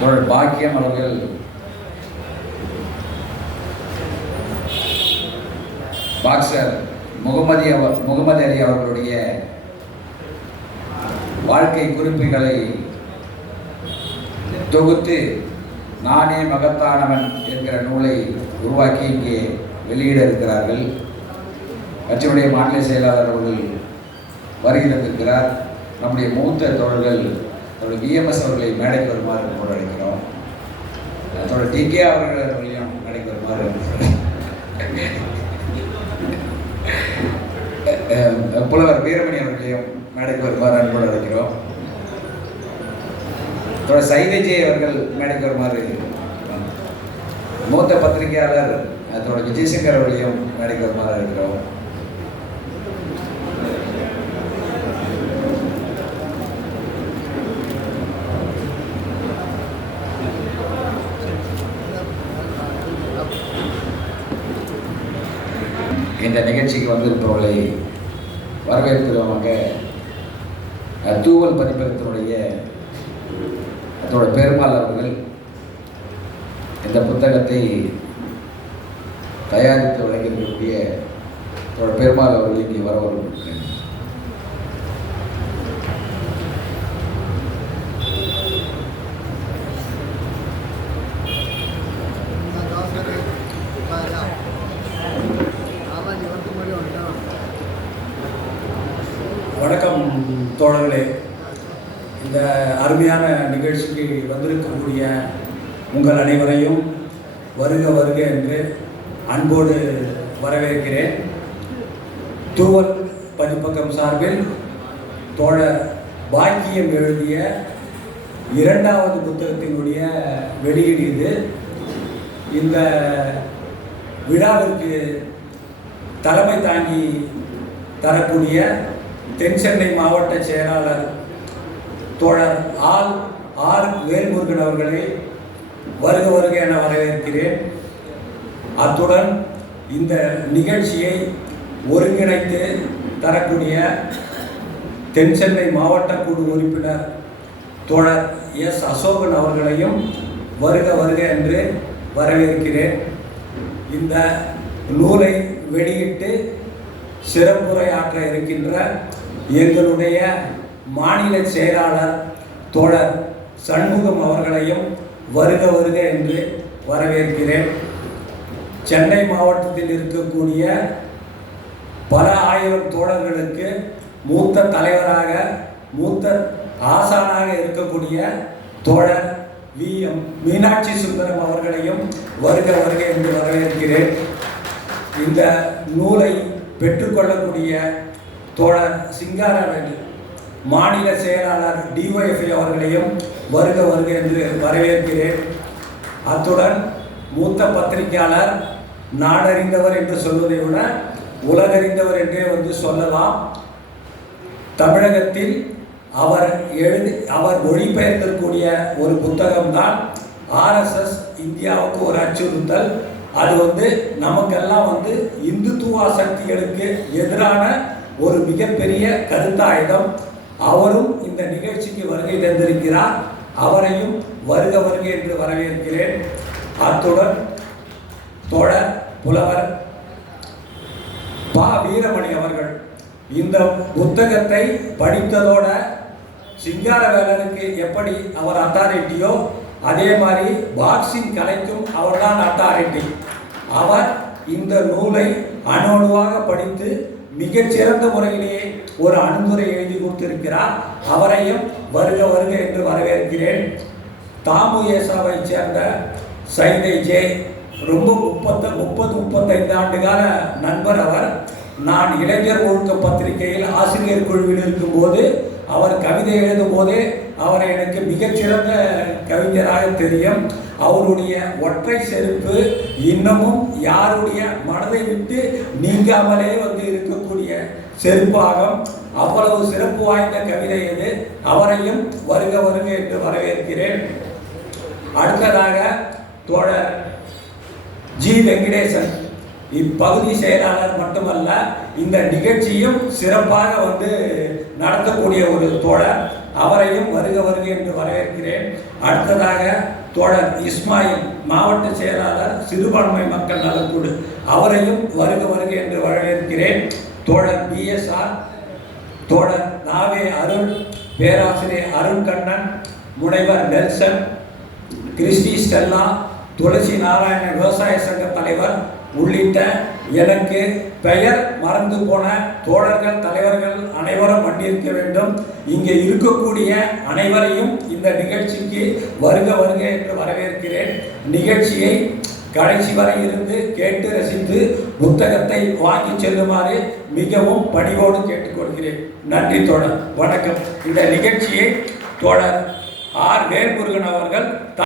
தோழர் பாக்கியம் அவர்கள் பாக்ஸர் முகமது அலி அவர்களுடைய வாழ்க்கை குறிப்புகளை தொகுத்து நானே மகத்தானவன் என்கிற நூலை உருவாக்கி இங்கே வெளியிட இருக்கிறார்கள். கட்சியுடைய மாநில செயலாளர் அவர்கள் வருகிறந்திருக்கிறார். நம்முடைய மூத்த தோழர்கள் தோழர் பிஎம்எஸ் அவர்களை மேடைக்கு வருமாறு கூட அழைக்கிறோம். தோழர் டிகே அவர்களையும் மேடைக்கு வருமாறு, புலவர் வீரமணி அவர்களையும் மேடைக்கு வருமாறு அன்போடு அழைக்கிறோம். தோழர் சைதஜே அவர்கள் மேடைக்கு வருமாறு, மூத்த பத்திரிகையாளர் தோழர் விஜயசங்கர் அவர்களையும் மேடைக்கு வருமாறு அழைக்கிறோம். இந்த நிகழ்ச்சிக்கு வந்திருப்பவர்களை வரவேற்கிறவங்க தூவல் பதிப்பகத்தினுடைய அதோட பெருமாள் அவர்கள் இந்த புத்தகத்தை தயாரித்து வழங்கியிருக்கக்கூடிய அதோட பெருமாள் அவர்கள் இங்கே வரவழைக்கிறேன். வணக்கம் தோழர்களே. இந்த அருமையான நிகழ்ச்சிக்கு வந்திருக்கக்கூடிய உங்கள் அனைவரையும் வருக வருக என்று அன்போடு வரவேற்கிறேன். தூவல் பதிப்பகம் சார்பில் தோழர் பாக்கியம் எழுதிய 2வது புத்தகத்தினுடைய வெளியீடு இது. இந்த விழாவிற்கு தலைமை தாங்கி தரக்கூடிய தென் சென்னை மாவட்ட செயலாளர் தோழர் ஆர் வேல்முருகன் அவர்களை வருக வருக என வரவேற்கிறேன். அத்துடன் இந்த நிகழ்ச்சியை ஒருங்கிணைத்து தரக்கூடிய தென் சென்னை மாவட்ட குழு உறுப்பினர் தோழர் எஸ் அசோகன் அவர்களையும் வருக வருக என்று வரவேற்கிறேன். இந்த நூலை வெளியிட்டு சிறப்புரையாற்ற இருக்கின்ற எங்களுடைய மாநில செயலாளர் தோழர் சண்முகம் அவர்களையும் வருக வருக என்று வரவேற்கிறேன். சென்னை மாவட்டத்தில் இருக்கக்கூடிய பல ஆயிரம் தோழர்களுக்கு மூத்த தலைவராக, மூத்த ஆசானாக இருக்கக்கூடிய தோழர் விஎம் மீனாட்சி சுந்தரம் அவர்களையும் வருக வருக என்று வரவேற்கிறேன். இந்த நூலை பெற்றுக்கொள்ளக்கூடிய தோழர் சிங்காரவேல் மாநில செயலாளர் டிஒய்எஃப்ஐ அவர்களையும் வருக வருக என்று வரவேற்கிறேன். அத்துடன் மூத்த பத்திரிகையாளர், நாடறிந்தவர் என்று சொல்வதை விட உலகறிந்தவர் என்றே சொல்லலாம். தமிழகத்தில் அவர் மொழிபெயர்க்கக்கூடிய ஒரு புத்தகம்தான் ஆர்எஸ்எஸ் இந்தியாவுக்கு ஒரு அச்சுறுத்தல். அது நமக்கெல்லாம் இந்துத்துவ சக்திகளுக்கு எதிரான ஒரு மிகப்பெரிய கருத்தாயுதம். அவரும் இந்த நிகழ்ச்சிக்கு வருகை தந்திருக்கிறார். அவரையும் வருக வருக என்று வரவேற்கிறேன். அத்துடன் தோழர் புலவர் பா வீரமணி அவர்கள் இந்த புத்தகத்தை படித்ததோட சிங்காரவேலனுக்கு எப்படி அவர் அத்தாரிட்டியோ அதே மாதிரி பாக்ஸிங் கலைக்கும் அவர்தான் அத்தாரிட்டி. அவர் இந்த நூலை அணுவாக படித்து மிகச்சிறந்த முறையிலேயே ஒரு அணுந்துரை எழுதி கொடுத்திருக்கிறார். அவரையும் வருக வருக என்று வரவேற்கிறேன். தாமு ஏசாவை சேர்ந்த சைதை ஜே ரொம்ப 35 ஆண்டுகால நண்பர் அவர். நான் இளைஞர் ஒழுக்க பத்திரிகையில் ஆசிரியர் குழுவில் இருக்கும்போது அவர் கவிதை எழுதும் போதே அவரை எனக்கு மிகச்சிறந்த கவிஞராக தெரியும். அவருடைய ஒற்றை செருப்பு இன்னமும் யாருடைய மனதை விட்டு நீங்காமலே இருக்கக்கூடிய செருப்பாகும். அவ்வளவு சிறப்பு வாய்ந்த கவிதை இது. அவரையும் வருக வருக என்று வரவேற்கிறேன். அடுத்ததாக தோழர் ஜி வெங்கடேசன் இப்பகுதி செயலாளர் மட்டுமல்ல, இந்த நிகழ்ச்சியும் சிறப்பாக நடத்தக்கூடிய ஒரு தோழர். அவரையும் வருக வருக என்று வரவேற்கிறேன். அடுத்ததாக தோழர் இஸ்மாயில், மாவட்ட செயலாளர் சிறுபான்மை மக்கள் நலக்குழு, அவரையும் வருக வருக என்று வரவேற்கிறேன். தோழர் பிஎஸ்ஆர், தோழர் நாவே அருள், பேராசிரியர் அருண் கண்ணன், முனைவர் நெல்சன், கிறிஸ்டி ஸ்டெல்லா, துளசி நாராயணன் விவசாய சங்க தலைவர் உள்ளிட்ட எனக்கு பெயர் மறந்து போன தோழர்கள், தலைவர்கள் அனைவரும் வந்திருக்க வேண்டும். இங்கே இருக்கக்கூடிய அனைவரையும் இந்த நிகழ்ச்சிக்கு வருக வருக என்று வரவேற்கிறேன். நிகழ்ச்சியை கடைசி வரை இருந்து கேட்டு ரசித்து புத்தகத்தை வாங்கி செல்லுமாறு மிகவும் பணிவோடு கேட்டுக்கொள்கிறேன். நன்றி தோழர், வணக்கம். இந்த நிகழ்ச்சியை தோழர் ஆர் வேல்முருகன் அவர்கள்